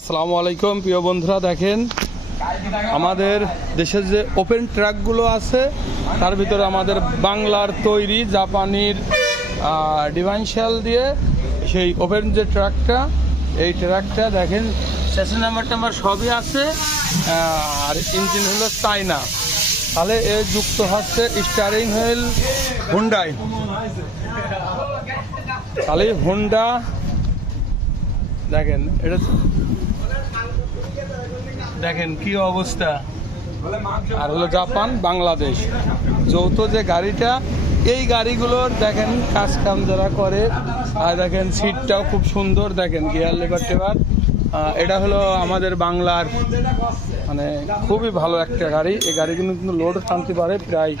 আসসালামু আলাইকুম, প্রিয় বন্ধুরা, দেখেন, আমাদের দেশের যে ওপেন ট্র্যাকগুলো আছে, তার ভিতরে আমাদের বাংলার তৈরি জাপানির ডিভাইনশাল দিয়ে সেই ওপেন যে ট্র্যাকটা এই ট্রাকটা দেখেন স্টেশন নাম্বার টাম্বার সবই আছে আর ইঞ্জিন হলো চাইনা তাহলে এ যুক্ত হচ্ছে স্টারিং হুইল হুন্ডাই তাহলে হুন্ডা দেখেন, এটা দেখেন কি অবস্থা। আর হলো জাপান, বাংলাদেশ। যৌথ যে গাড়িটা, এই গাড়িগুলোর দেখেন কাজ কাম যারা করে, আর দেখেন সিটটাও খুব সুন্দর, দেখেন গিয়ার লেবার টেবার এটা হলো আমাদের বাংলার মানে খুবই ভালো একটা গাড়ি। এই গাড়িগুলো কিন্তু লোড টানতে পারে প্রায়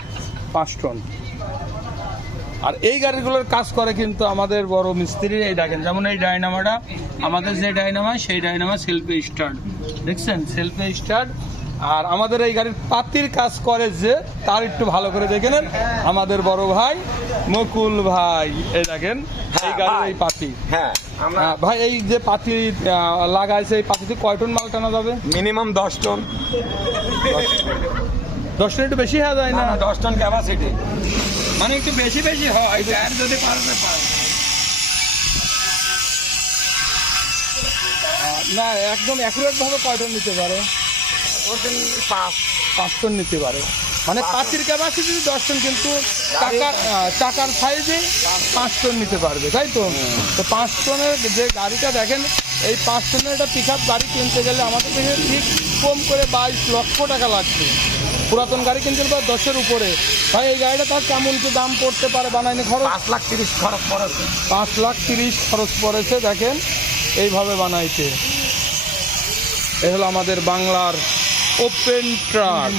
পাঁচ টন আর এই গাড়িগুলোর কাজ করে কিন্তু আমাদের বড় মিস্ত্রি এই দেখেন যেমন এই ডাইনামাটা আমাদের যে ডাইনামা সেই ডাইনামা সেলফে স্টার্ট দেখছেন? সেলফে স্টার্ট আর আমাদের এই গাড়ির পাতির কাজ করে যে তার একটু ভালো করে দেখে নেন আমাদের বড় ভাই মকুল ভাই। এই দেখেন এই গাড়ির এই পাতি। হ্যাঁ ভাই এই যে পাতি লাগাইছে এই পাতিতে কয় টন মাল টানা যাবে? মিনিমাম দশ টন। দশ টন একটু বেশি হয়ে যায় না? দশ টন ক্যাপাসিটি মানে একটু বেশি বেশি হয় টায়ার যদি পারবে পারে না একদম অ্যাকুরেট ভাবে কয় টন নিতে পারে? পাঁচ পাঁচ টন নিতে পারে। মানে পাঁচের ক্যাপাসিটি দশ টন কিন্তু টাকার টাকার সাইজে পাঁচ টন নিতে পারবে তাই তো? তো পাঁচ টনের যে গাড়িটা দেখেন এই পাঁচ টনের একটা পিক আপ গাড়ি কিনতে গেলে আমাদের থেকে ঠিক কম করে বাইশ লক্ষ টাকা লাগবে। পুরাতন গাড়ি কিনতে তো দশের উপরে। ভাই এই গাড়িটা তার কেমন কি দাম পড়তে পারে বানাইনি খরচ? পাঁচ লাখ তিরিশ খরচ পড়েছে। পাঁচ লাখ তিরিশ খরচ পড়েছে দেখেন এইভাবে বানাইছে। এ হলো আমাদের বাংলার ওপেন ট্রাক